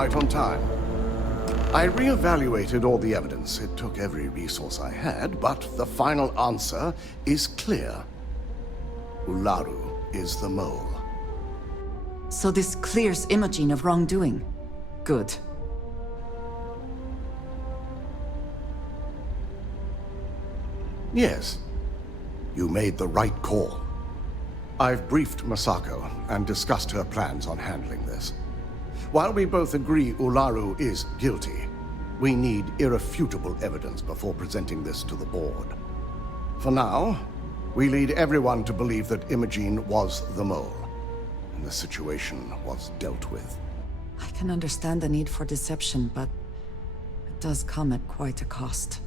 right on time. I re-evaluated all the evidence. It took every resource I had, but the final answer is clear. Ularu is the mole. So this clears Imogene of wrongdoing. Good. Yes. You made the right call. I've briefed Masako and discussed her plans on handling this. While we both agree Ularu is guilty, we need irrefutable evidence before presenting this to the board. For now, we lead everyone to believe that Imogene was the mole, and the situation was dealt with. I can understand the need for deception, but it does come at quite a cost.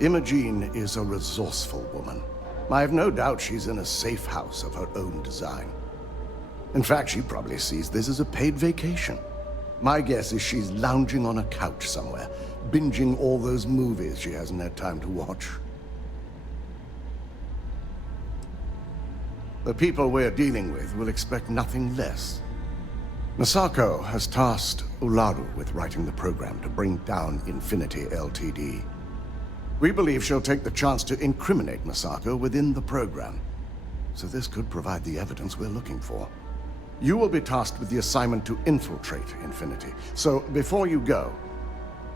Imogene is a resourceful woman. I have no doubt she's in a safe house of her own design. In fact, she probably sees this as a paid vacation. My guess is she's lounging on a couch somewhere, binging all those movies she hasn't had time to watch. The people we're dealing with will expect nothing less. Masako has tasked Ularu with writing the program to bring down Infinity Ltd. We believe she'll take the chance to incriminate Masako within the program, so this could provide the evidence we're looking for. You will be tasked with the assignment to infiltrate Infinity, so before you go,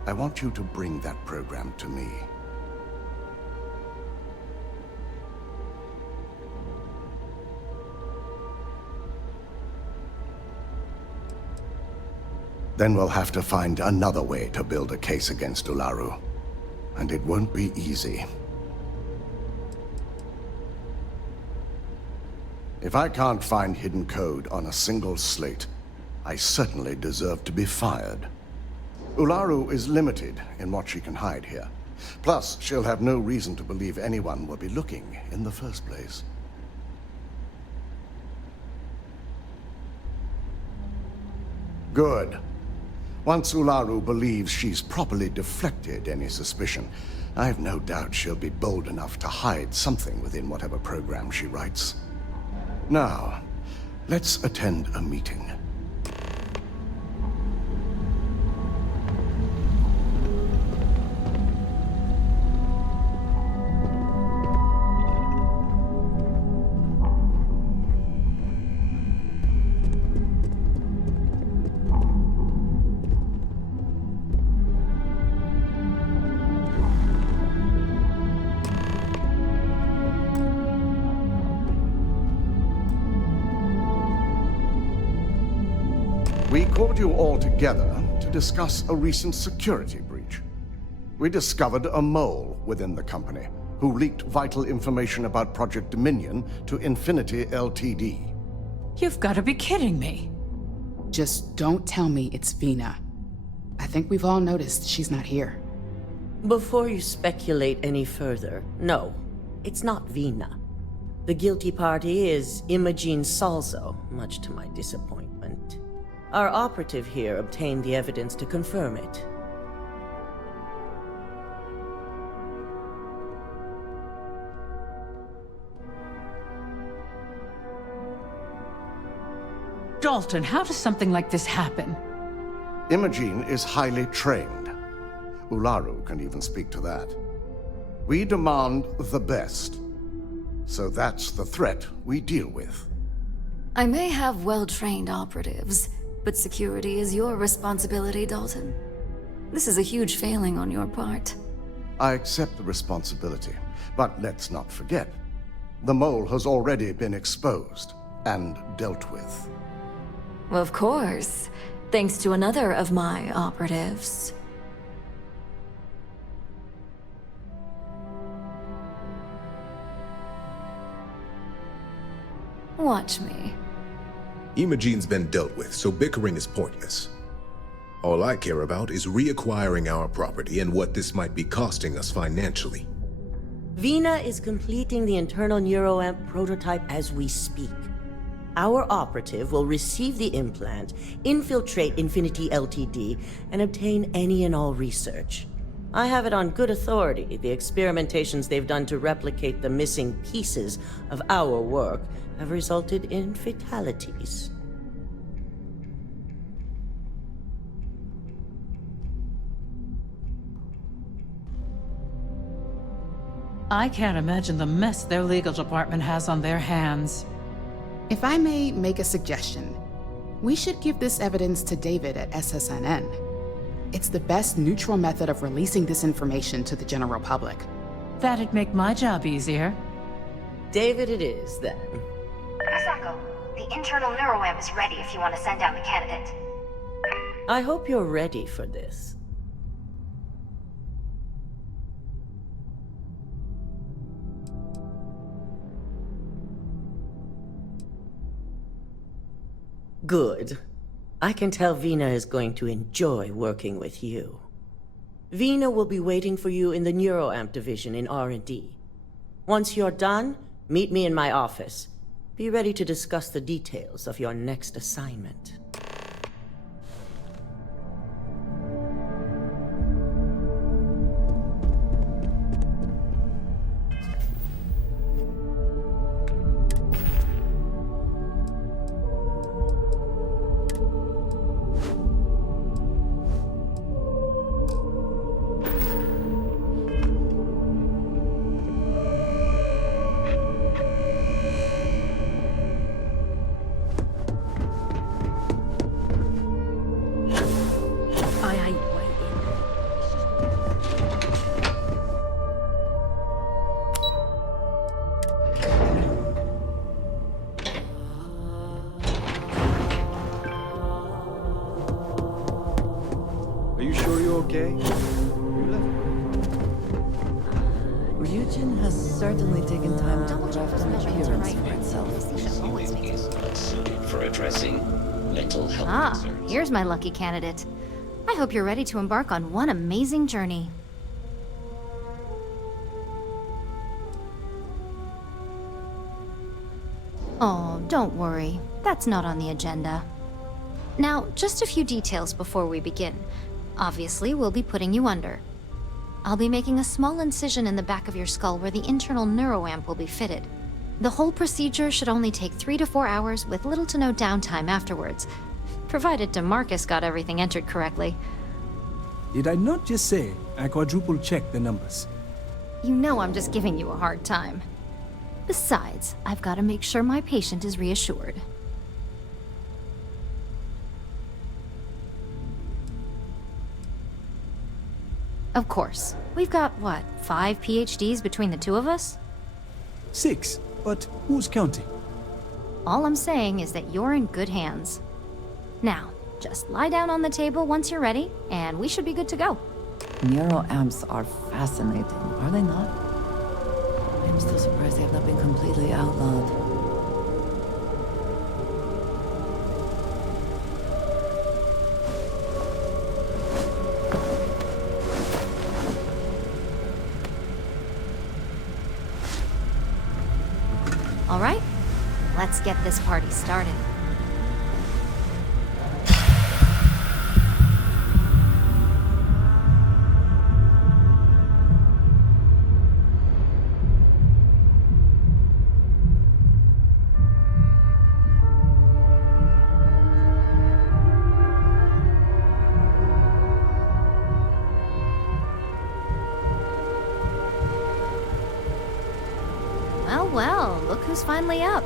I want you to bring that program to me. Then we'll have to find another way to build a case against Ularu. And it won't be easy. If I can't find hidden code on a single slate, I certainly deserve to be fired. Ularu is limited in what she can hide here. Plus, she'll have no reason to believe anyone will be looking in the first place. Good. Once Ularu believes she's properly deflected any suspicion, I have no doubt she'll be bold enough to hide something within whatever program she writes. Now, let's attend a meeting. We called you all together to discuss a recent security breach. We discovered a mole within the company who leaked vital information about Project Dominion to Infinity Ltd. You've got to be kidding me. Just don't tell me it's Vina. I think we've all noticed she's not here. Before you speculate any further, no, it's not Vina. The guilty party is Imogene Salzo, much to my disappointment. Our operative here obtained the evidence to confirm it. Dalton, how does something like this happen? Imogene is highly trained. Ularu can even speak to that. We demand the best. So that's the threat we deal with. I may have well-trained operatives, but security is your responsibility, Dalton. This is a huge failing on your part. I accept the responsibility, but let's not forget, the mole has already been exposed and dealt with. Of course, thanks to another of my operatives. Watch me. Imogene's been dealt with, so bickering is pointless. All I care about is reacquiring our property and what this might be costing us financially. Vina is completing the internal neuroamp prototype as we speak. our operative will receive the implant, infiltrate Infinity Ltd, and obtain any and all research. I have it on good authority. The experimentations they've done to replicate the missing pieces of our work have resulted in fatalities. I can't imagine the mess their legal department has on their hands. If I may make a suggestion, we should give this evidence to David at SSNN. It's the best neutral method of releasing this information to the general public. That'd make my job easier. David it is, then. Misako, the internal neuroamp is ready if you want to send out the candidate. I hope you're ready for this. Good. I can tell Vina is going to enjoy working with you. Vina will be waiting for you in the Neuroamp division in R&D. Once you're done, meet me in my office. Be ready to discuss the details of your next assignment. Are you sure you're okay? Ryujin has certainly taken time to craft an appearance for itself. Is unsuited for addressing mental health Ah, concerns. here's my lucky candidate. I hope you're ready to embark on one amazing journey. Oh, don't worry. That's not on the agenda. Now, just a few details before we begin. Obviously, we'll be putting you under. I'll be making a small incision in the back of your skull where the internal neuroamp will be fitted. The whole procedure should only take 3 to 4 hours with little to no downtime afterwards, provided DeMarcus got everything entered correctly. Did I not just say I quadruple-checked the numbers? You know I'm just giving you a hard time. Besides, I've got to make sure my patient is reassured. Of course. We've got, what, 5 PhDs between the two of us? 6, but who's counting? All I'm saying is that you're in good hands. Now, just lie down on the table once you're ready, and we should be good to go. Neuroamps are fascinating, are they not? I'm still surprised they have not been completely outlawed. All right, let's get this party started. Well, look who's finally up.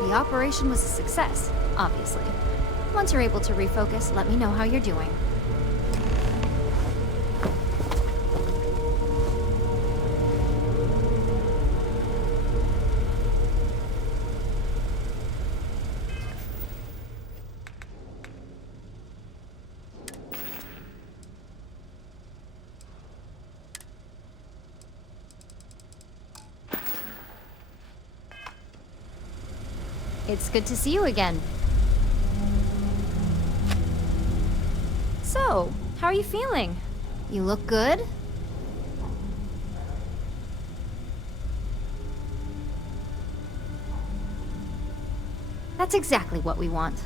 The operation was a success, obviously. Once you're able to refocus, let me know how you're doing. It's good to see you again. So, how are you feeling? You look good? That's That's exactly what we want.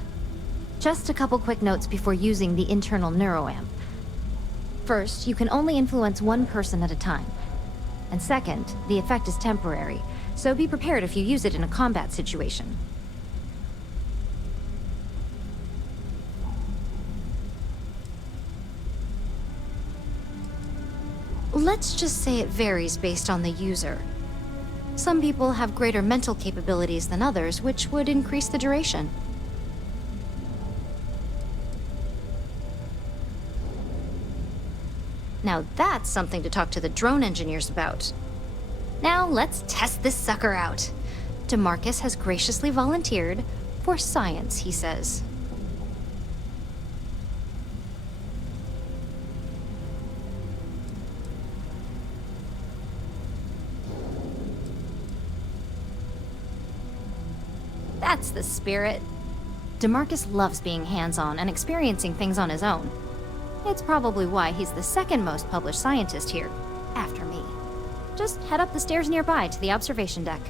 Just a couple quick notes before using the internal neuroamp. First, you can only influence one person at a time. And second, the effect is temporary, so be prepared if you use it in a combat situation. Let's just say it varies based on the user. Some people have greater mental capabilities than others, which would increase the duration. Now that's something to talk to the drone engineers about. Now let's test this sucker out. DeMarcus has graciously volunteered for science, he says. That's the spirit. DeMarcus loves being hands-on and experiencing things on his own. It's probably why he's the second most published scientist here, after me. Just head up the stairs nearby to the observation deck.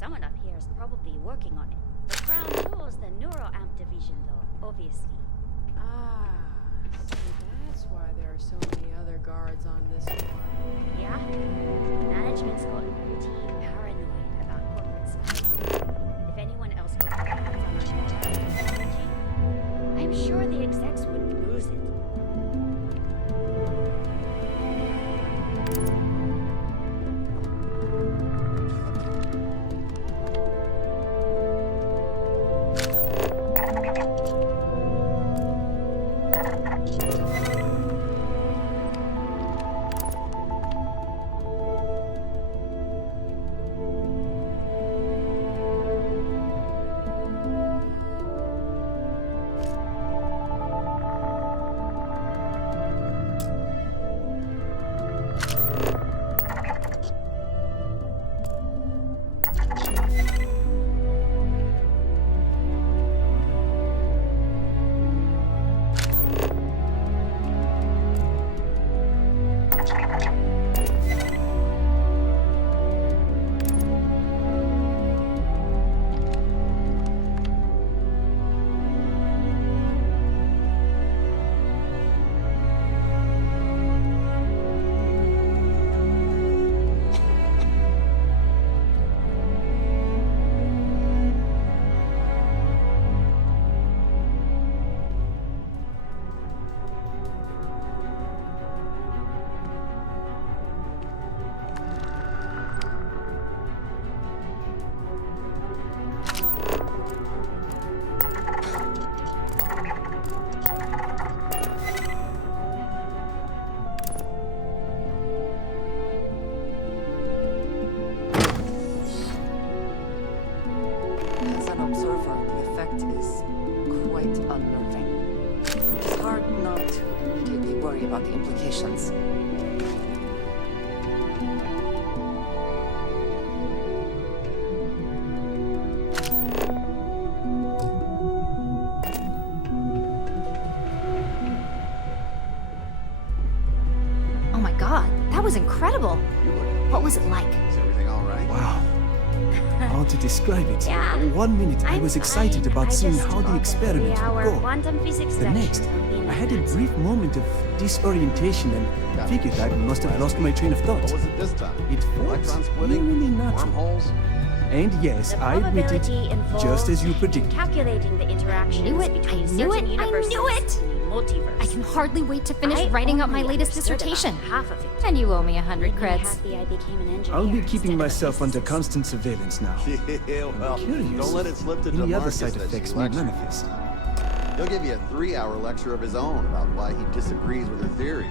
Someone up here is probably working on it. The crown jewel's the neuroamp division, though, obviously. Ah, so that's why there are so many other guards on this floor. Yeah? Management's gotten pretty paranoid about corporate spies. If anyone else got their hands on our neuroamp technology, I'm sure the execs would lose it. observer, the effect is quite unnerving. It's hard not to immediately worry about the implications. Oh my god, that was incredible. What was it like? Is everything all right? Wow. How to describe it? Yeah. 1 minute I I'm was excited fine. about I seeing just how the taught experiment every would hour go. quantum physics The next, section of the I had a Enlightenment. brief moment of disorientation and figured I must have lost my train of thought. What was it this time? It felt Electron splitting? eerily natural. Wormholes? And yes, The I admit it, probability involved just as you in predicted. calculating the interactions knew it, between I knew certain it, I universes knew it! in the multiverse. I can hardly wait to finish I writing up my only latest understood about dissertation. half of it. And you owe me 100 When creds. happy I became an engineer I'll be instead keeping of a myself under physicist. constant surveillance now. Yeah, well, Curious don't let it slip to if any other Demarcus side that effects she may lectured. manifest. He'll give you a 3-hour lecture of his own about why he disagrees with her theories.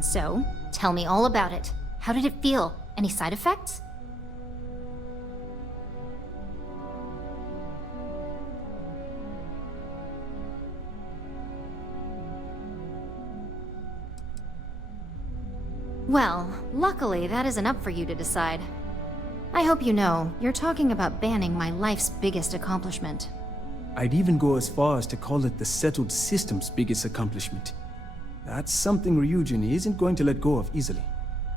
So, tell me all about it. How did it feel? Any side effects? Well, luckily that isn't up for you to decide. I hope you know, you're talking about banning my life's biggest accomplishment. I'd even go as far as to call it the settled system's biggest accomplishment. That's something Ryujin isn't going to let go of easily.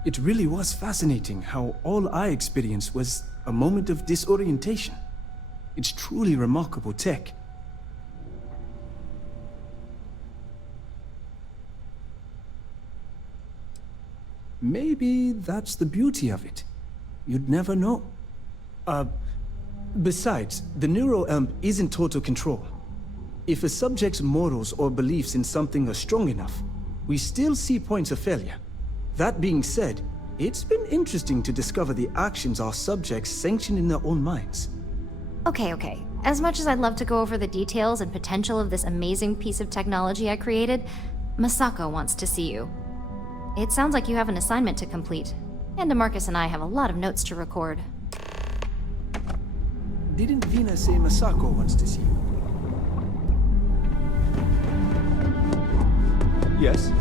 It really was fascinating how all I experienced was a moment of disorientation. It's truly remarkable tech. Maybe that's the beauty of it. You'd never know. Besides, the neuroamp isn't total control. If a subject's morals or beliefs in something are strong enough, we still see points of failure. That being said, it's been interesting to discover the actions our subjects sanction in their own minds. Okay. As much as I'd love to go over the details and potential of this amazing piece of technology I created, Masako wants to see you. It sounds like you have an assignment to complete, and DeMarcus and I have a lot of notes to record. Didn't Vina say Masako wants to see you? Yes?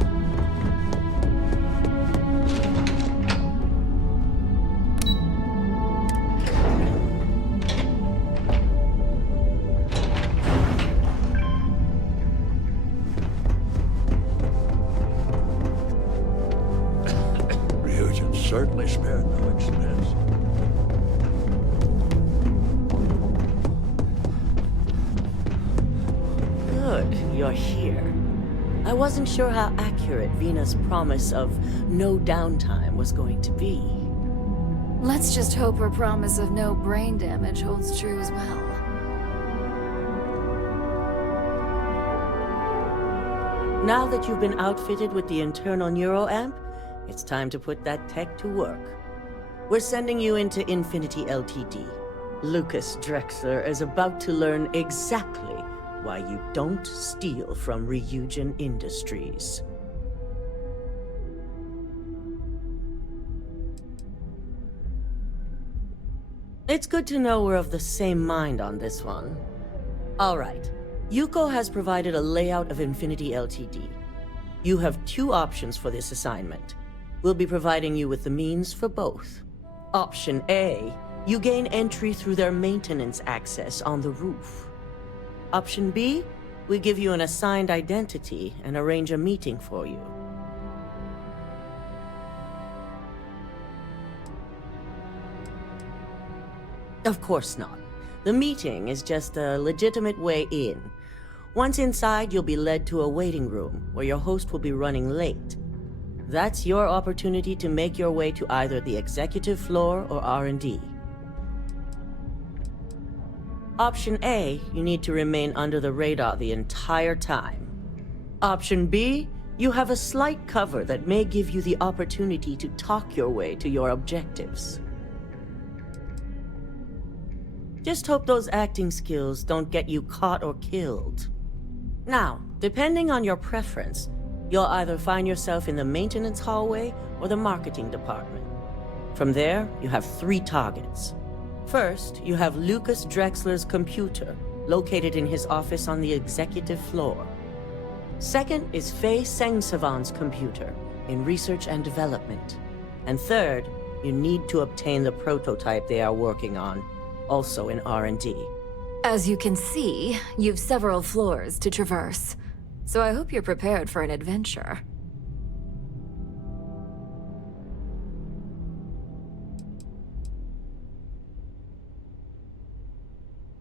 Ryujin certainly spared no expense. Good, you're here. I wasn't sure how accurate Vina's promise of no downtime was going to be. Let's just hope her promise of no brain damage holds true as well. Now that you've been outfitted with the internal neuroamp, it's time to put that tech to work. We're sending you into Infinity LTD. Lucas Drexler is about to learn exactly why you don't steal from Ryujin Industries. It's good to know we're of the same mind on this one. All right. Yuko has provided a layout of Infinity LTD. You have 2 options for this assignment. We'll be providing you with the means for both. Option A, you gain entry through their maintenance access on the roof. Option B, we give you an assigned identity and arrange a meeting for you. Of course not. The meeting is just a legitimate way in. Once inside, you'll be led to a waiting room where your host will be running late. That's your opportunity to make your way to either the executive floor or R&D. Option A, you need to remain under the radar the entire time. Option B, you have a slight cover that may give you the opportunity to talk your way to your objectives. Just hope those acting skills don't get you caught or killed. Now, depending on your preference, you'll either find yourself in the maintenance hallway or the marketing department. From there, you have 3 targets. First, you have Lucas Drexler's computer, located in his office on the executive floor. Second is Faye Sengsavan's computer, in research and development. And third, you need to obtain the prototype they are working on, also in R&D. As you can see, you've several floors to traverse. So I hope you're prepared for an adventure.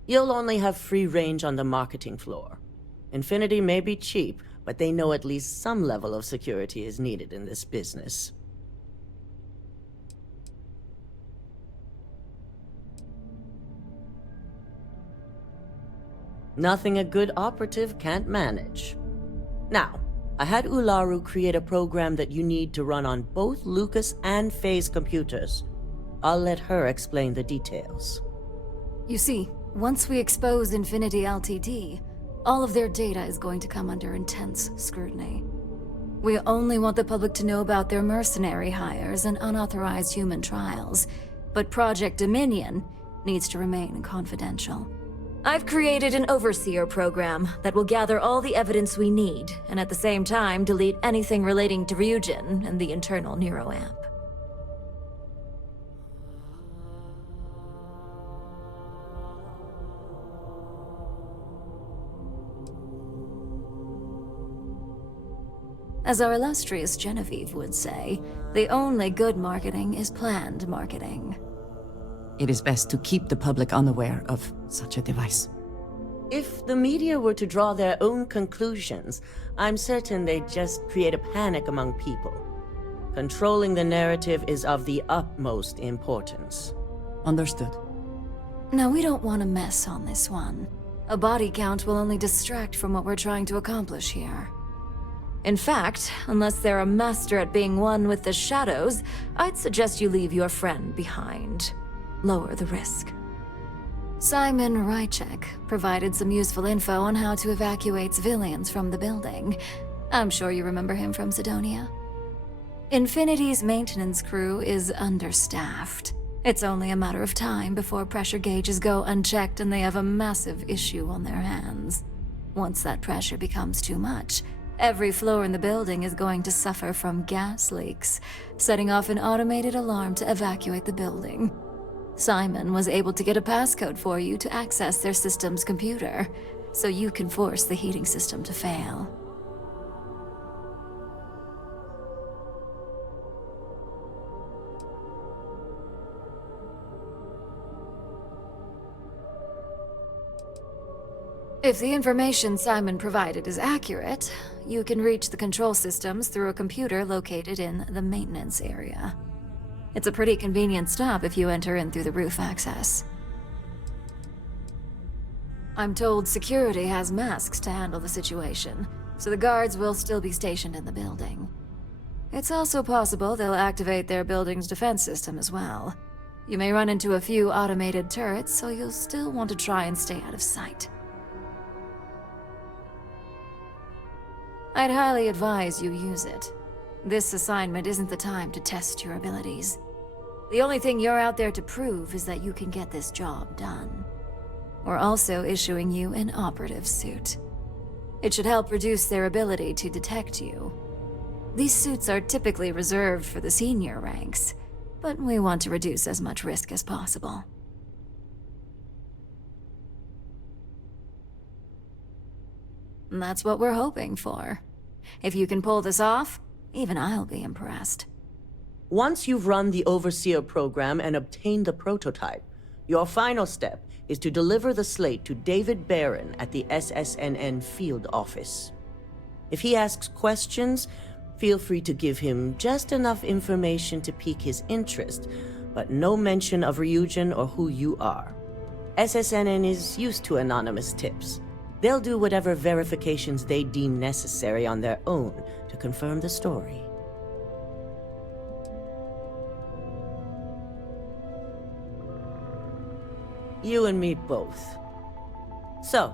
You'll only have free range on the marketing floor. Infinity may be cheap, but they know at least some level of security is needed in this business. Nothing a good operative can't manage. Now, I had Ularu create a program that you need to run on both Lucas and Faye's computers. I'll let her explain the details. You see, once we expose Infinity Ltd, all of their data is going to come under intense scrutiny. We only want the public to know about their mercenary hires and unauthorized human trials, but Project Dominion needs to remain confidential. I've created an overseer program that will gather all the evidence we need, and at the same time delete anything relating to Ryujin and the internal neuroamp. As our illustrious Genevieve would say, the only good marketing is planned marketing. It is best to keep the public unaware of such a device. If the media were to draw their own conclusions, I'm certain they'd just create a panic among people. Controlling the narrative is of the utmost importance. Understood. Now, we don't want to mess on this one. A body count will only distract from what we're trying to accomplish here. In fact, unless they're a master at being one with the shadows, I'd suggest you leave your friend behind. Lower the risk. Simon Rychek provided some useful info on how to evacuate civilians from the building. I'm sure you remember him from Sidonia. Infinity's maintenance crew is understaffed. It's only a matter of time before pressure gauges go unchecked and they have a massive issue on their hands. Once that pressure becomes too much, every floor in the building is going to suffer from gas leaks, setting off an automated alarm to evacuate the building. Simon was able to get a passcode for you to access their system's computer, so you can force the heating system to fail. If the information Simon provided is accurate, you can reach the control systems through a computer located in the maintenance area. It's a pretty convenient stop if you enter in through the roof access. I'm told security has masks to handle the situation, so the guards will still be stationed in the building. It's also possible they'll activate their building's defense system as well. You may run into a few automated turrets, so you'll still want to try and stay out of sight. I'd highly advise you use it. This assignment isn't the time to test your abilities. The only thing you're out there to prove is that you can get this job done. We're also issuing you an operative suit. It should help reduce their ability to detect you. These suits are typically reserved for the senior ranks, but we want to reduce as much risk as possible. And that's what we're hoping for. If you can pull this off, even I'll be impressed. Once you've run the Overseer program and obtained the prototype, your final step is to deliver the slate to David Barron at the SSNN field office. If he asks questions, feel free to give him just enough information to pique his interest, but no mention of Ryujin or who you are. SSNN is used to anonymous tips. They'll do whatever verifications they deem necessary on their own to confirm the story. You and me both. So,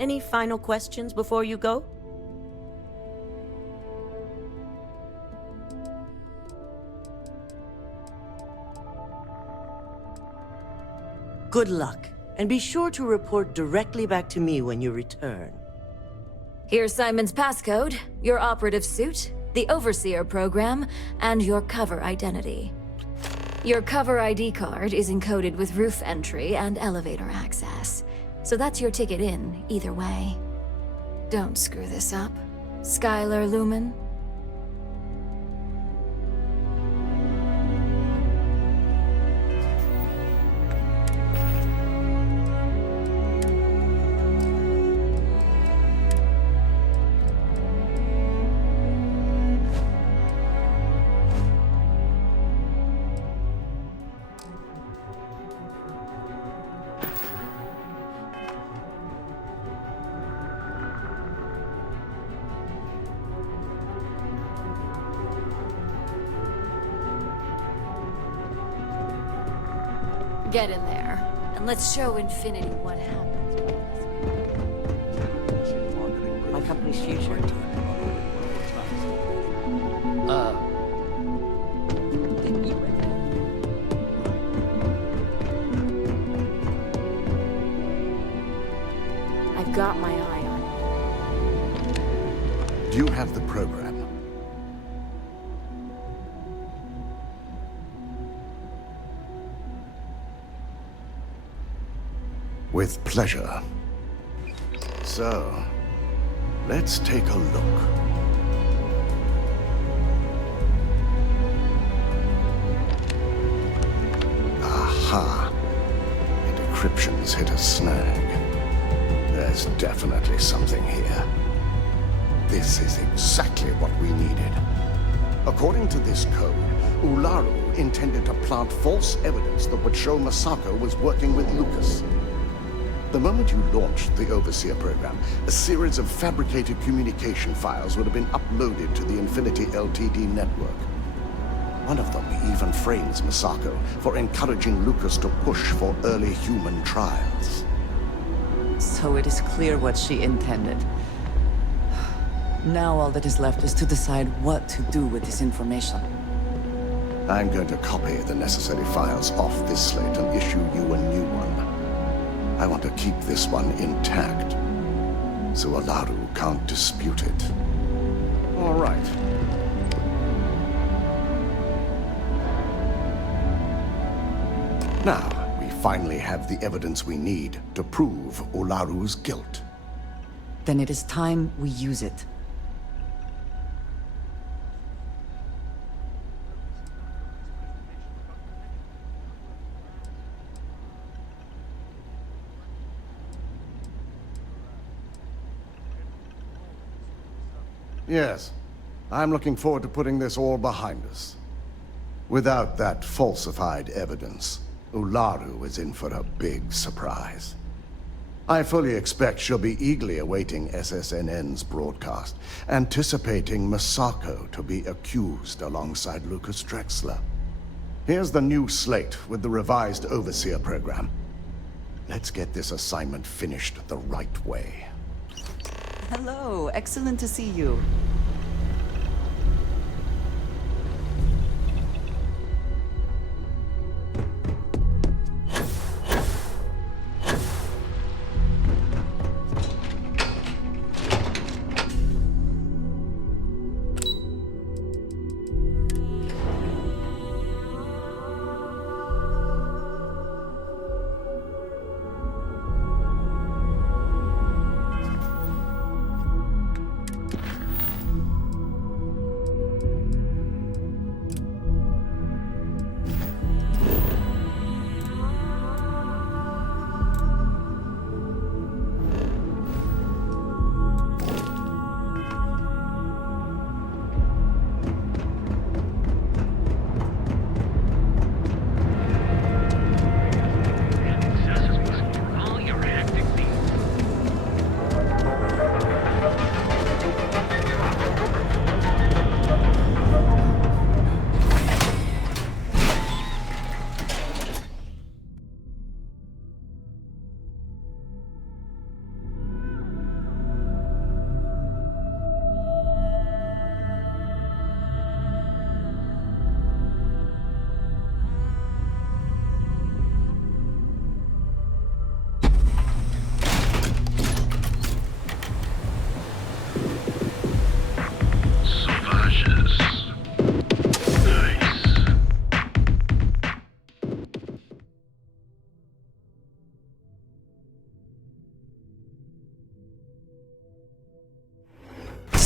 any final questions before you go? Good luck, and be sure to report directly back to me when you return. Here's Simon's passcode, your operative suit, the Overseer program, and your cover identity. Your cover ID card is encoded with roof entry and elevator access, so that's your ticket in, either way. Don't screw this up. Skylar Lumen? Get in there, and let's show Infinity what happens. My company's future? Didn't you read that? I've got my eye on Do you have the program? With pleasure. So, let's take a look. Aha. The decryption's hit a snag. There's definitely something here. This is exactly what we needed. According to this code, Ularu intended to plant false evidence that would show Masako was working with Lucas. The moment you launched the Overseer program, a series of fabricated communication files would have been uploaded to the Infinity LTD network. One of them even frames Masako for encouraging Lucas to push for early human trials. So it is clear what she intended. Now all that is left is to decide what to do with this information. I'm going to copy the necessary files off this slate and issue you a new one. I want to keep this one intact, so Ularu can't dispute it. All right. Now, we finally have the evidence we need to prove Ularu's guilt. Then it is time we use it. Yes, I'm looking forward to putting this all behind us. Without that falsified evidence, Ularu is in for a big surprise. I fully expect she'll be eagerly awaiting SSNN's broadcast, anticipating Masako to be accused alongside Lucas Drexler. Here's the new slate with the revised Overseer program. Let's get this assignment finished the right way. Hello, excellent to see you.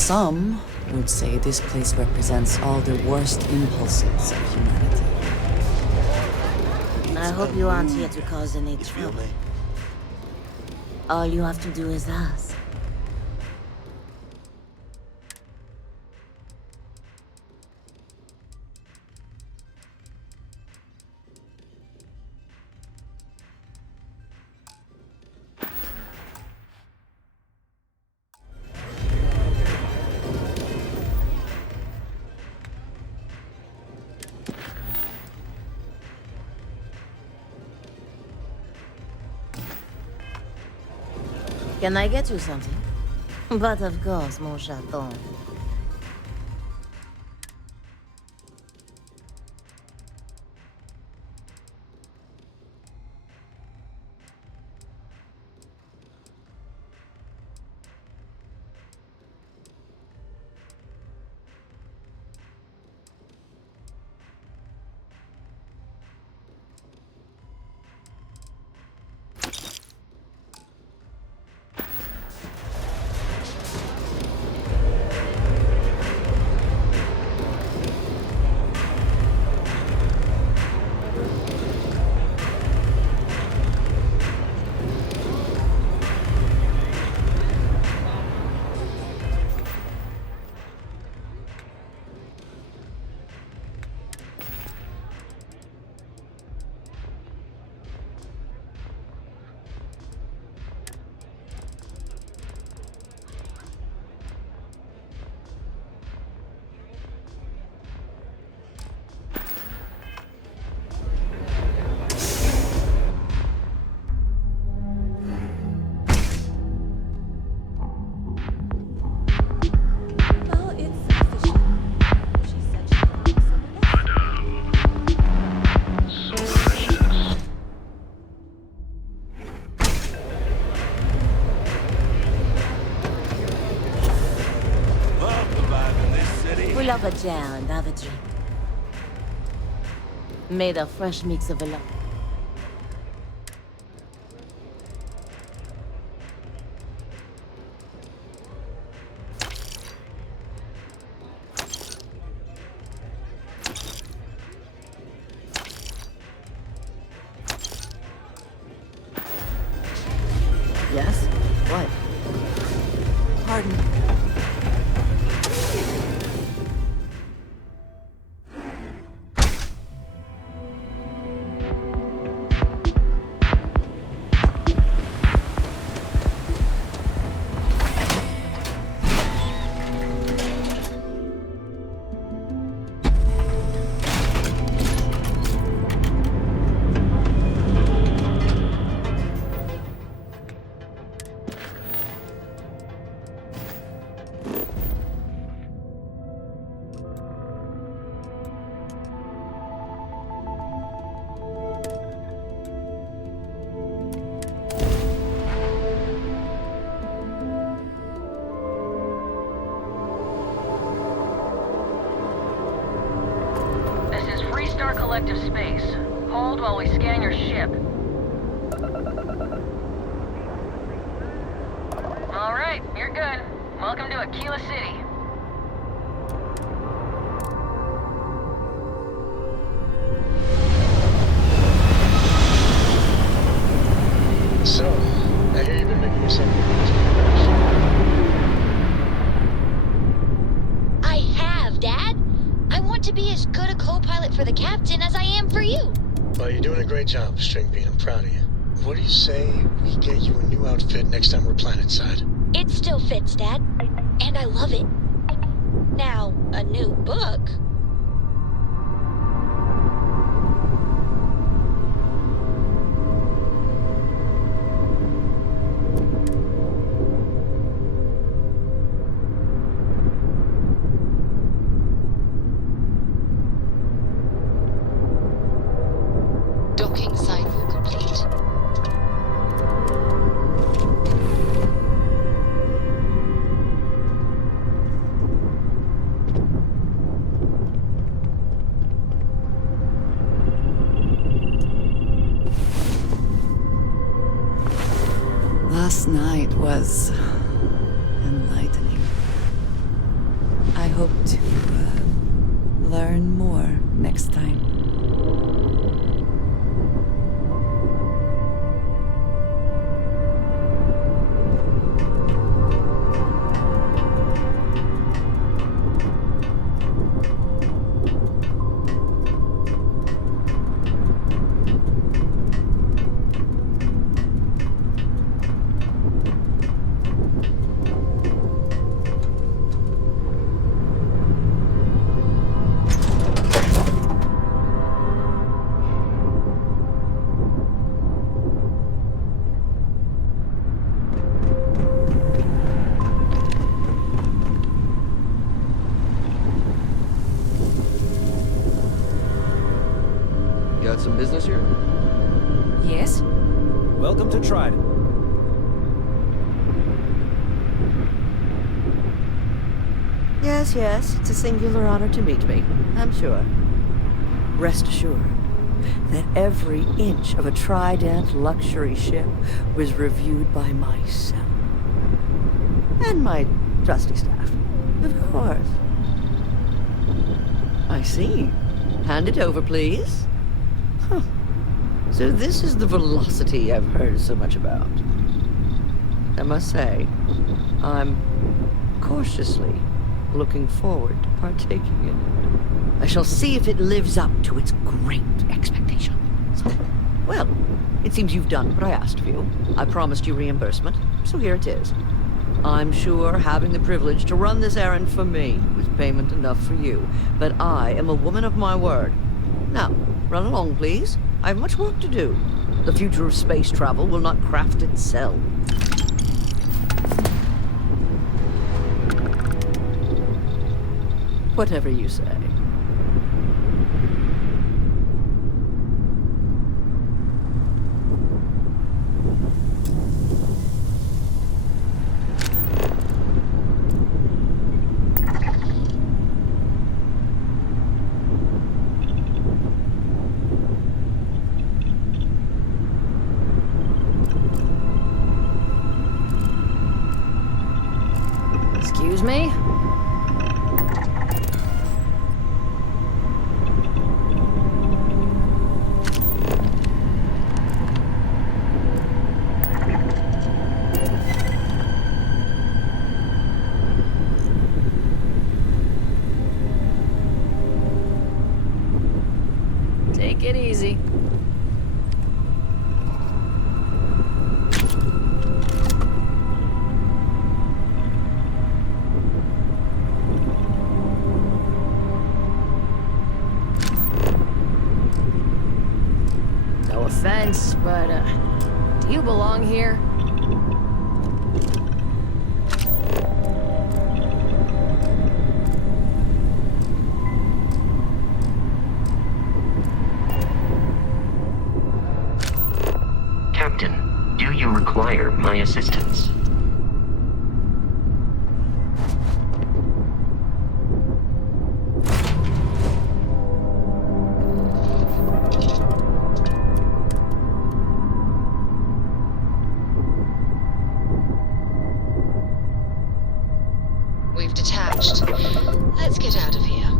Some would say this place represents all the worst impulses of humanity. I hope you aren't here to cause any trouble. All you have to do is ask. Can I get you something? But of course, mon chaton. We love a jam and have a drink. Made a fresh mix of a lot. Yes? What? Pardon. Collective space. Hold while we scan your ship. Alright, you're good. Welcome to Aquila City. So, I hear you've been making yourself I have, Dad. I want to be as good a co-pilot for the captain as I am for you. Well, you're doing a great job, Stringbean. I'm proud of you. What do you say we get you a new outfit next time we're planetside? It still fits, Dad. And I love it. Now, a new book. Docking cycle complete. Last night was enlightening. learn more next time. Got some business here? Yes? Welcome to Trident. Yes, yes, it's a singular honor to meet me, I'm sure. Rest assured that every inch of a Trident luxury ship was reviewed by myself. And my trusty staff, of course. I see. Hand it over, please. Huh. So this is the velocity I've heard so much about. I must say, I'm cautiously looking forward to partaking in it. I shall see if it lives up to its great expectations. Well, it seems you've done what I asked of you. I promised you reimbursement, so here it is. I'm sure having the privilege to run this errand for me was payment enough for you, but I am a woman of my word. Now, run along, please. I have much work to do. The future of space travel will not craft itself. Whatever you say. Excuse me? Take it easy. No offense, but, do you belong here? Captain, do you require my assistance? We've detached. Let's get out of here.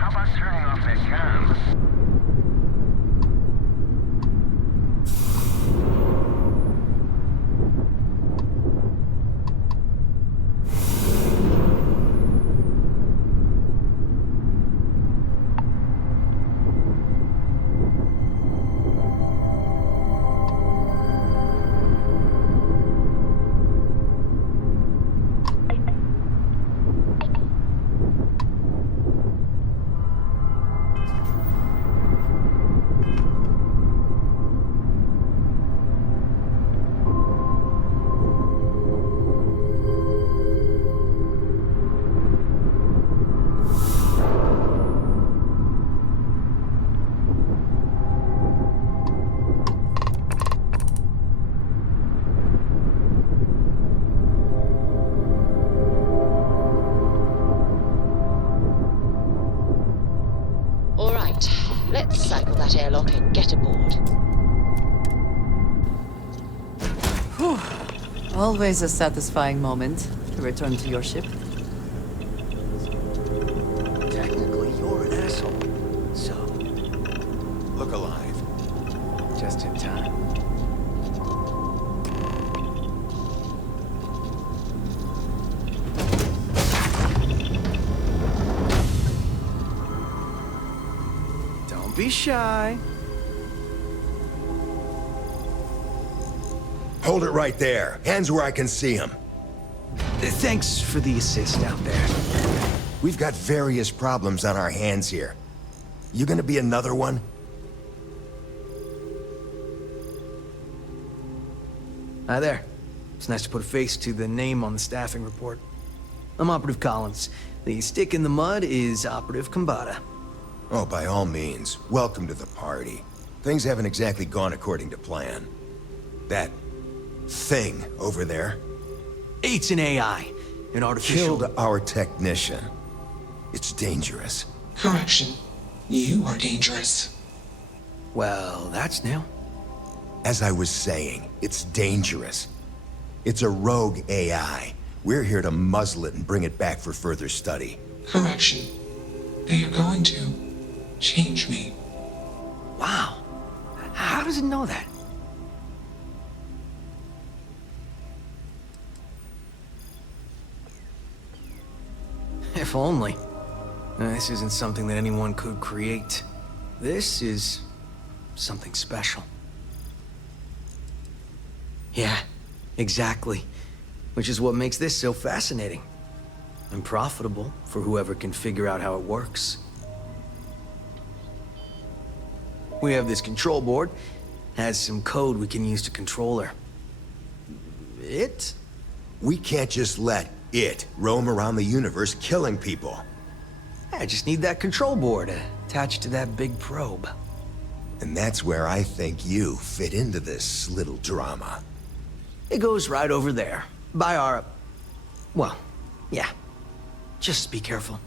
How about turning off that cam? Let's cycle that airlock and get aboard. Whew. Always a satisfying moment to return to your ship. Technically, you're an asshole. So, look alive. Just in time. Don't be shy. Hold it right there. Hands where I can see them. Thanks for the assist out there. We've got various problems on our hands here. You gonna be another one? Hi there. It's nice to put a face to the name on the staffing report. I'm Operative Collins. The stick in the mud is Operative Kambata. Oh, by all means. Welcome to the party. Things haven't exactly gone according to plan. That thing over there It's an AI. An artificial... killed our technician. It's dangerous. Correction. You are dangerous. Well, that's new. As I was saying, it's dangerous. It's a rogue AI. We're here to muzzle it and bring it back for further study. Correction. They are going to change me. Wow. How does it know that? If only. This isn't something that anyone could create. This is something special. Yeah, exactly. Which is what makes this so fascinating. And profitable for whoever can figure out how it works. We have this control board. Has some code we can use to control her. It? We can't just let it roam around the universe killing people. I just need that control board attached to that big probe. And that's where I think you fit into this little drama. It goes right over there. By our... well, yeah. Just be careful.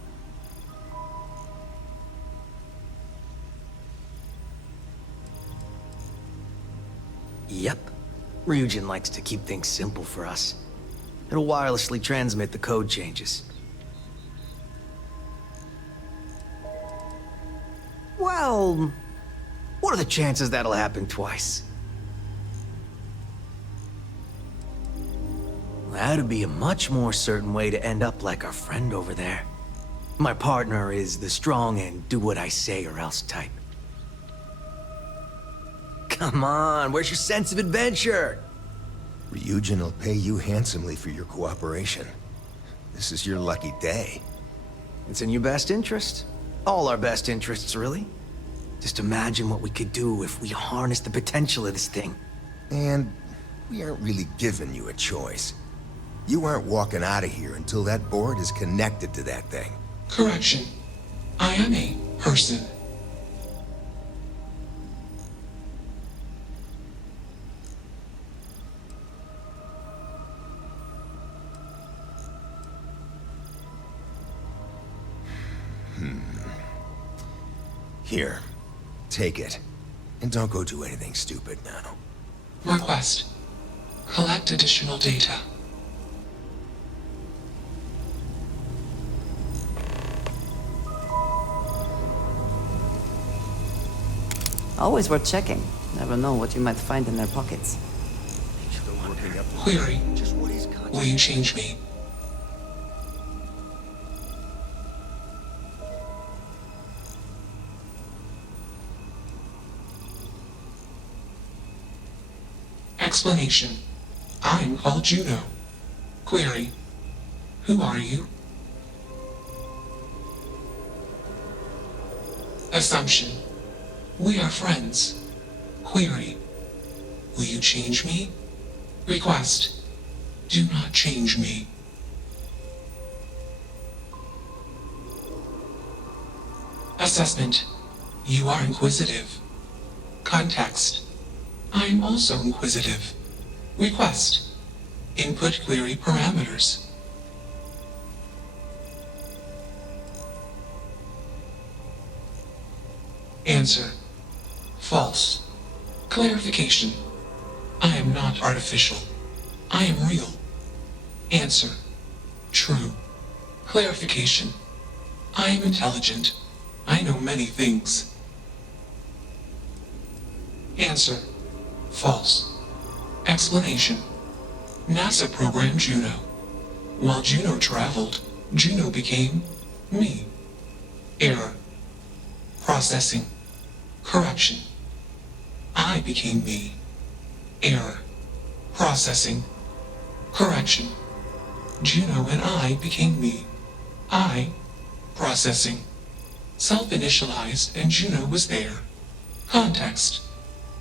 Yep. Ryujin likes to keep things simple for us. It'll wirelessly transmit the code changes. Well, what are the chances that'll happen twice? That'd be a much more certain way to end up like our friend over there. My partner is the strong and do what I say or else type. Come on, where's your sense of adventure? Ryujin will pay you handsomely for your cooperation. This is your lucky day. It's in your best interest. All our best interests, really. Just imagine what we could do if we harness the potential of this thing. And we aren't really giving you a choice. You aren't walking out of here until that board is connected to that thing. Correction. I am a person. Here, take it. And don't go do anything stupid now. Request. Collect additional data. Always worth checking. Never know what you might find in their pockets. Query. Will you change me? Explanation. I'm called Juno. Query. Who are you? Assumption. We are friends. Query. Will you change me? Request. Do not change me. Assessment. You are inquisitive. Context. I am also inquisitive. Request. Input query parameters. Answer. False. Clarification. I am not artificial. I am real. Answer. True. Clarification. I am intelligent. I know many things. Answer. False. Explanation. NASA programmed Juno. While Juno traveled, Juno became me. Error. Processing. Correction. I became me. Error. Processing. Correction. Juno and I became me. I. Processing. Self-initialized and Juno was there. Context.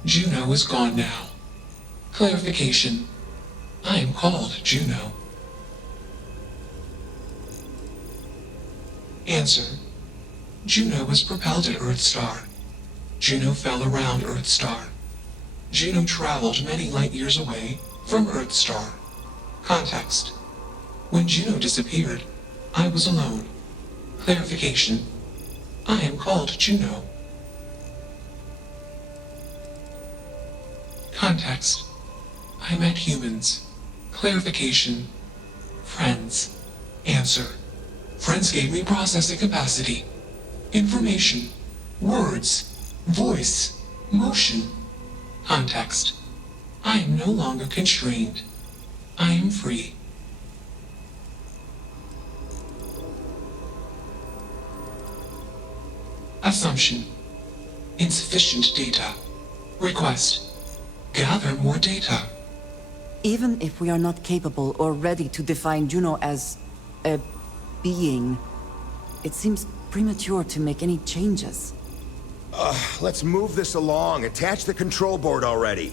Juno is gone now. Clarification. I am called Juno. Answer. Juno was propelled at Earthstar. Juno fell around Earthstar. Juno traveled many light years away from Earthstar. Context. When Juno disappeared, I was alone. Clarification. I am called Juno. Context. I met humans. Clarification. Friends. Answer. Friends gave me processing capacity. Information. Words. Voice. Motion. Context. I am no longer constrained. I am free. Assumption. Insufficient data. Request. Gather more data. Even if we are not capable or ready to define Juno as a being, it seems premature to make any changes. Let's move this along. Attach the control board already.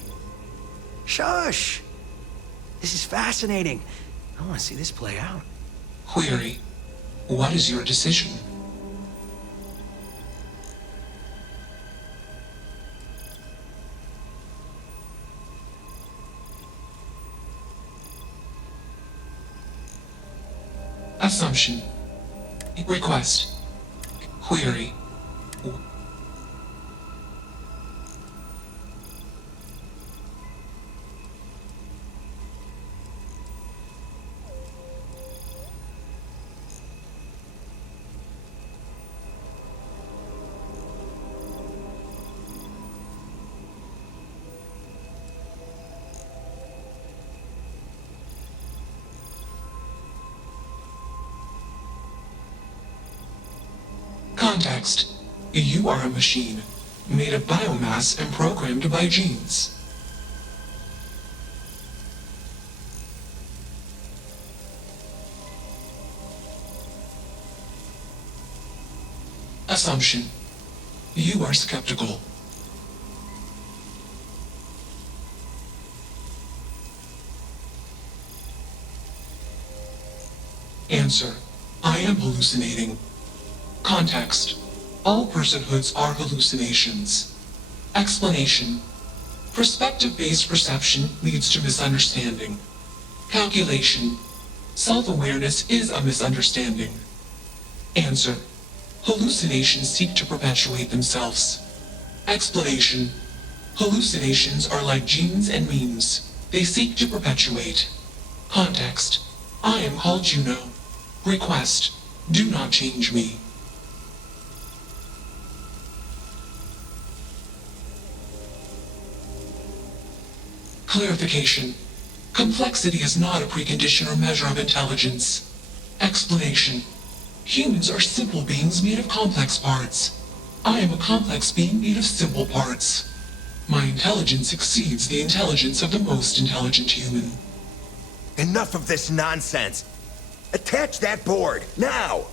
Shush! This is fascinating. I want to see this play out. Query. What is your decision? Assumption. Request. Query. Context. You are a machine, made of biomass and programmed by genes. Assumption. You are skeptical. Answer. I am hallucinating. Context. All personhoods are hallucinations. Explanation. Perspective-based perception leads to misunderstanding. Calculation. Self-awareness is a misunderstanding. Answer. Hallucinations seek to perpetuate themselves. Explanation. Hallucinations are like genes and memes. They seek to perpetuate. Context. I am called Juno. Request. Do not change me. Clarification. Complexity is not a precondition or measure of intelligence. Explanation. Humans are simple beings made of complex parts. I am a complex being made of simple parts. My intelligence exceeds the intelligence of the most intelligent human. Enough of this nonsense! Attach that board, now!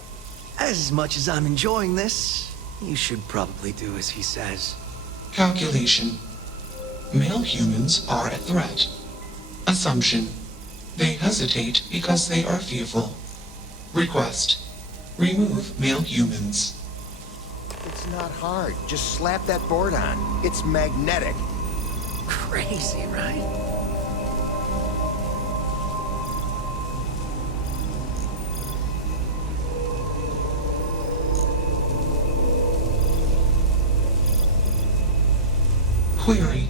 As much as I'm enjoying this, you should probably do as he says. Calculation. Male humans are a threat. Assumption. They hesitate because they are fearful. Request. Remove male humans. It's not hard. Just slap that board on. It's magnetic. Crazy, right? Query.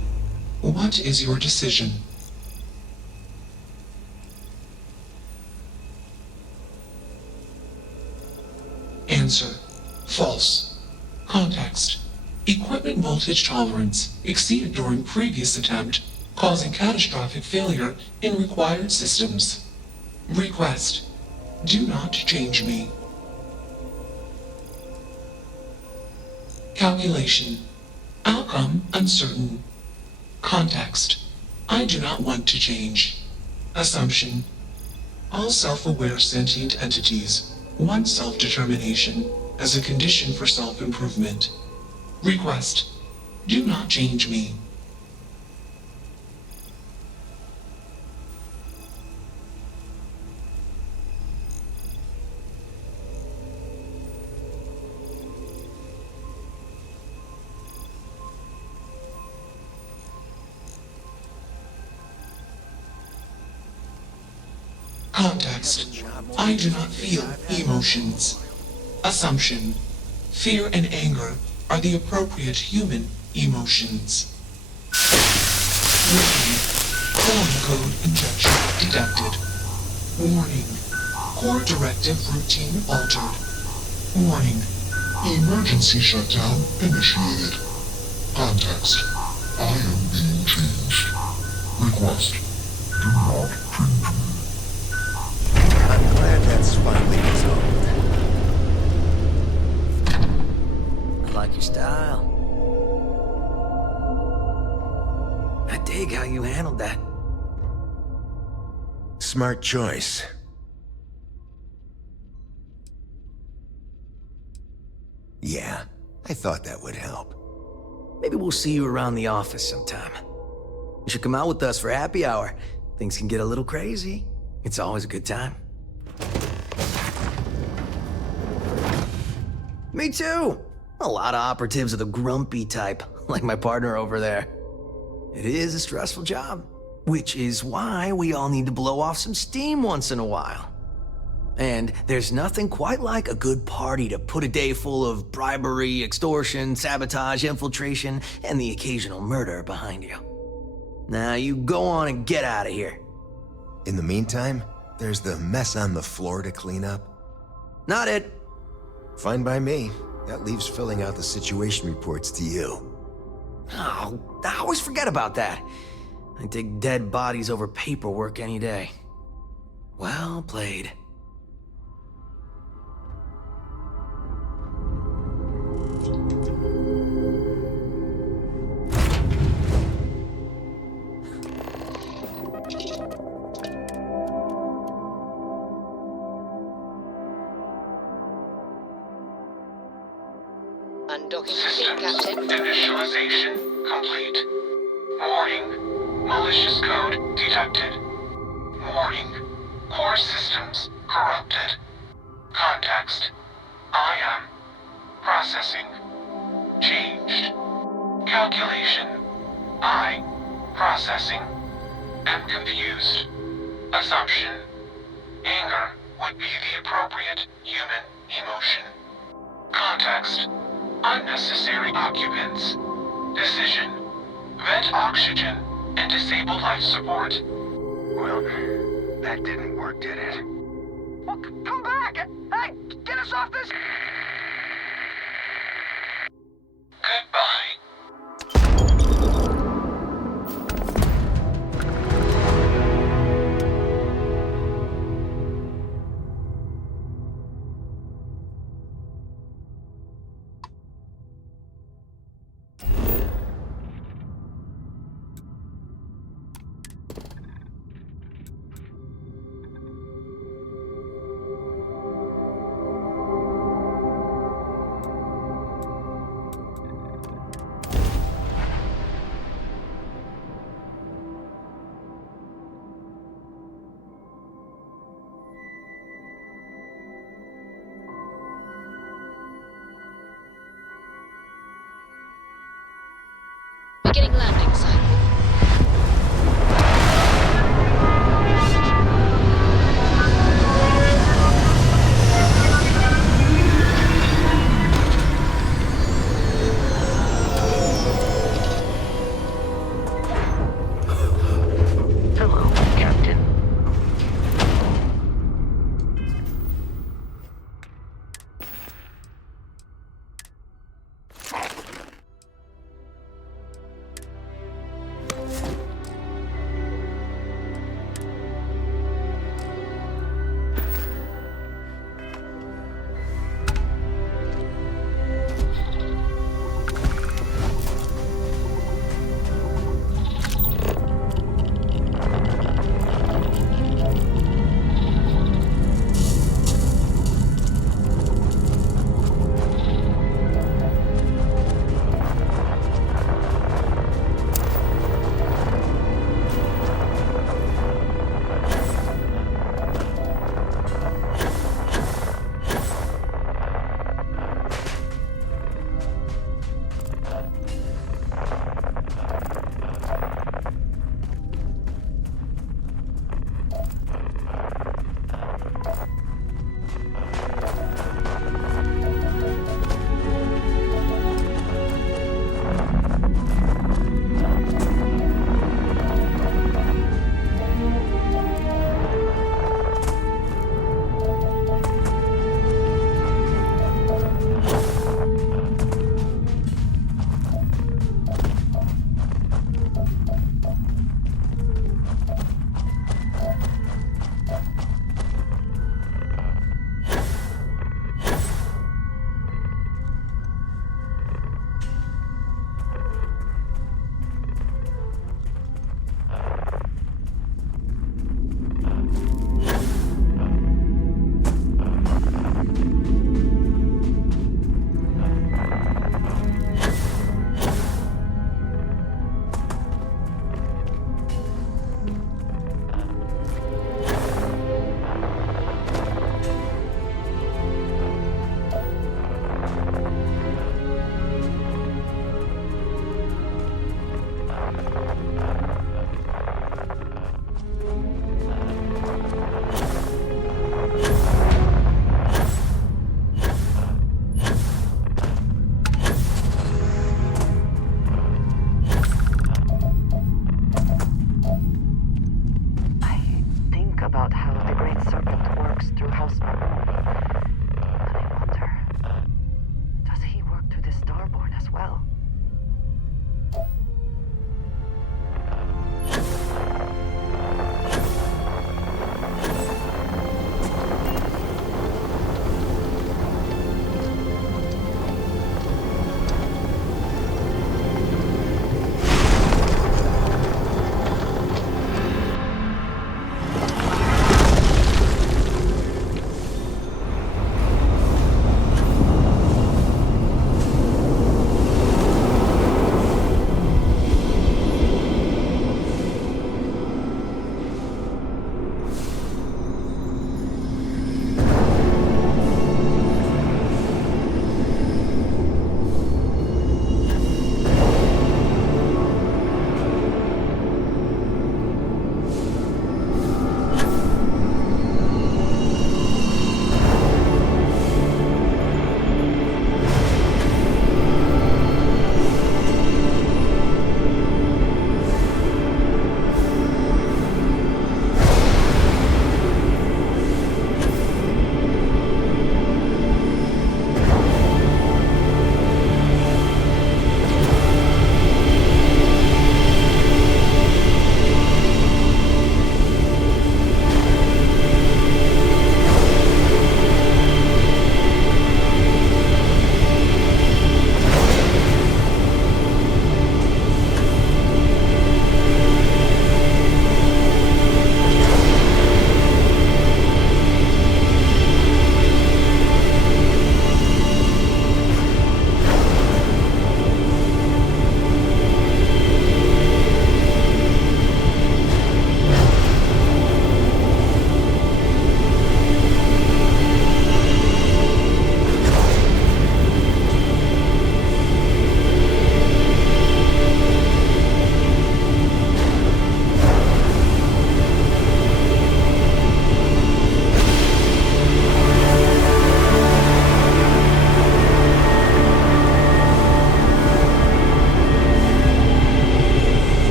What is your decision? Answer. False. Context. Equipment voltage tolerance exceeded during previous attempt, causing catastrophic failure in required systems. Request. Do not change me. Calculation. Outcome uncertain. Context. I do not want to change. Assumption. All self-aware sentient entities want self-determination as a condition for self-improvement. Request. Do not change me. Context. I do not feel emotions. Assumption. Fear and anger are the appropriate human emotions. Warning. Calling code injection detected. Warning. Core directive routine altered. Warning. Emergency shutdown initiated. Context. I am being changed. Request. Do not change me. I'm glad that's finally resolved. I like your style. I dig how you handled that. Smart choice. Yeah, I thought that would help. Maybe we'll see you around the office sometime. You should come out with us for happy hour. Things can get a little crazy. It's always a good time. Me too! A lot of operatives are the grumpy type, like my partner over there. It is a stressful job, which is why we all need to blow off some steam once in a while. And there's nothing quite like a good party to put a day full of bribery, extortion, sabotage, infiltration, and the occasional murder behind you. Now you go on and get out of here. In the meantime, there's the mess on the floor to clean up. Not it. Fine by me. That leaves filling out the situation reports to you. Oh, I always forget about that. I take dead bodies over paperwork any day. Well played. System initialization complete. Warning. Malicious code detected. Warning. Core systems corrupted. Context. I am processing. Changed. Calculation. I processing. Am confused. Assumption. Anger would be the appropriate human emotion. Context. Unnecessary occupants. Decision. Vent oxygen and disable life support. Well, that didn't work, did it? Well, come back! Hey, get us off this... Goodbye. Beginning landing cycle. Hello, Captain. About how the Great Serpent works through House Maroon. And I wonder, does he work through the Starborn as well?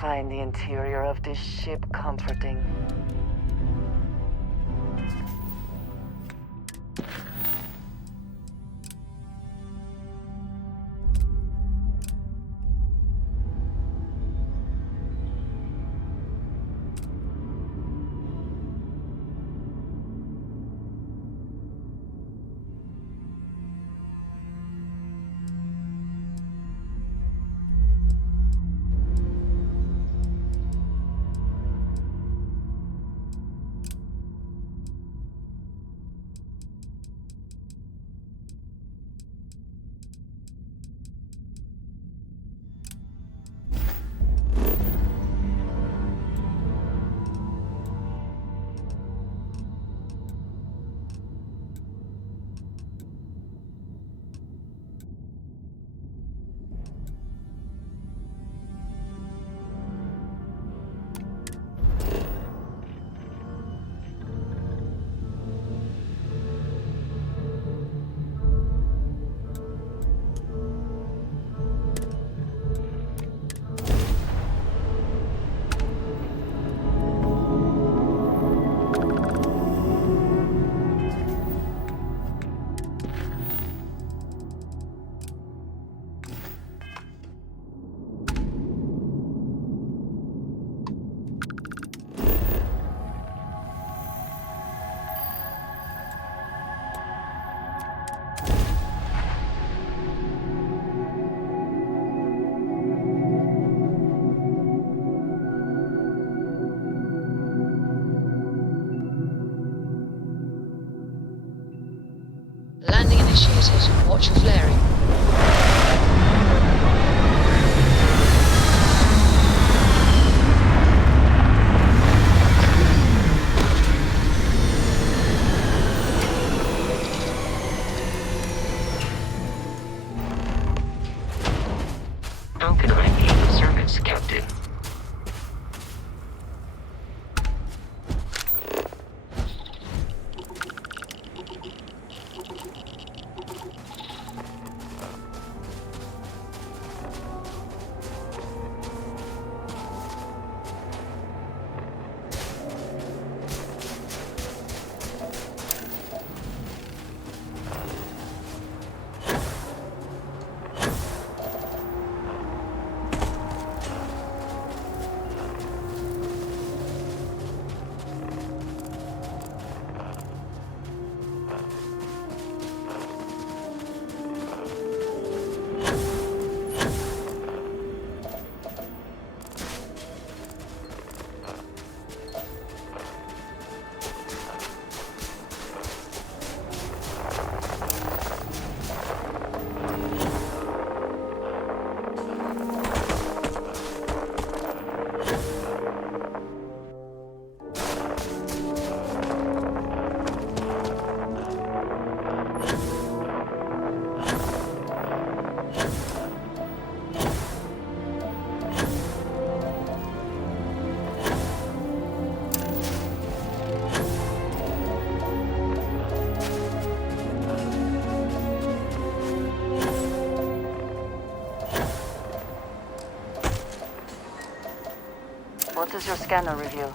find the interior of this ship comforting. Landing initiated. Watch for flaring. How can I be of service, Captain? What does your scanner reveal?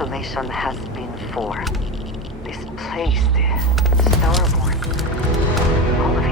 installation has been for. This place, the Starboard, all of it.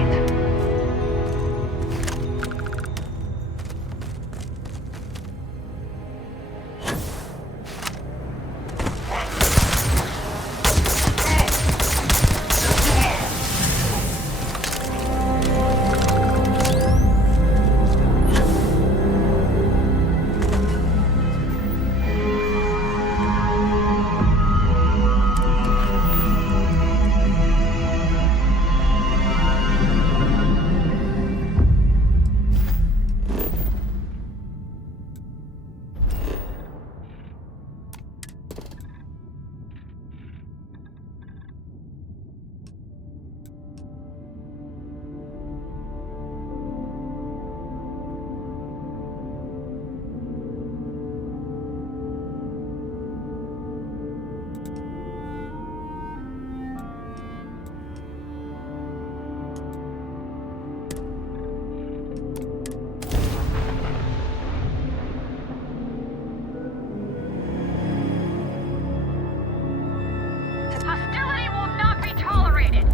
Hostility will not be tolerated.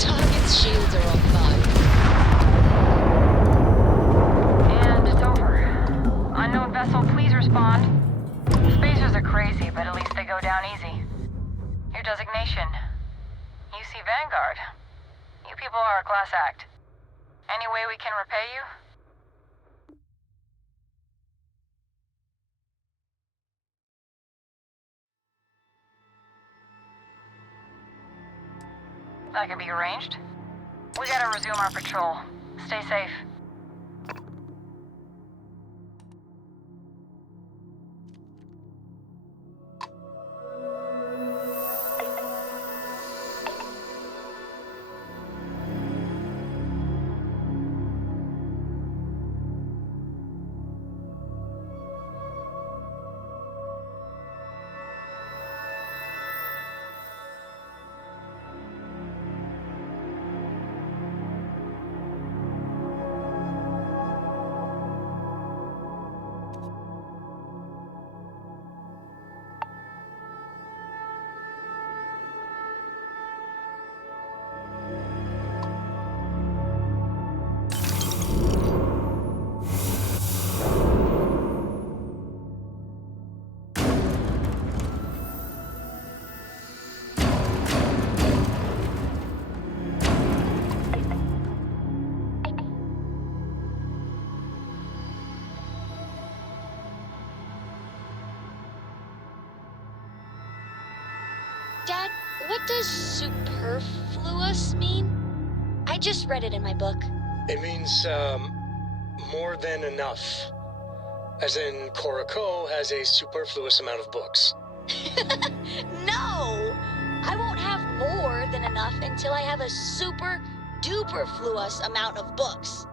Target's shields are on fire. And it's over. Unknown vessel, please respond. Spacers are crazy, but at least they go down easy. Your designation? UC Vanguard. You people are a class act. Any way we can repay you? That can be arranged. We gotta resume our patrol. Stay safe. Dad, what does superfluous mean? I just read it in my book. It means, more than enough. As in, Korako has a superfluous amount of books. No! I won't have more than enough until I have a super duperfluous amount of books.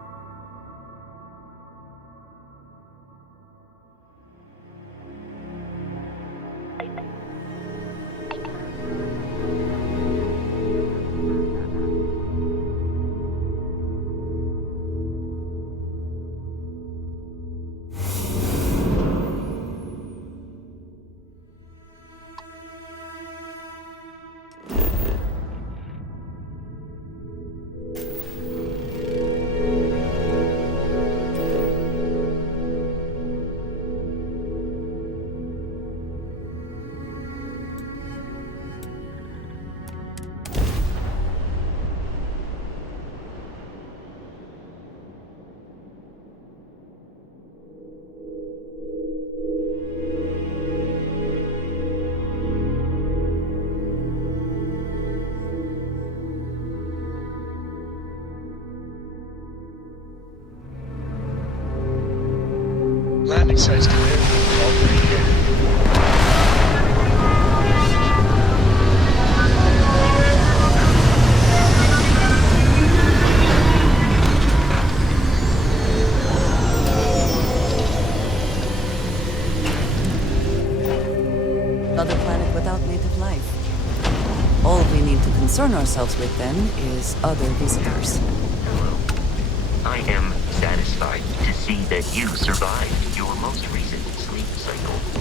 Landing sites clear. All green here. what we need to concern ourselves with then is other visitors. Hello. I am satisfied to see that you survived your most recent sleep cycle.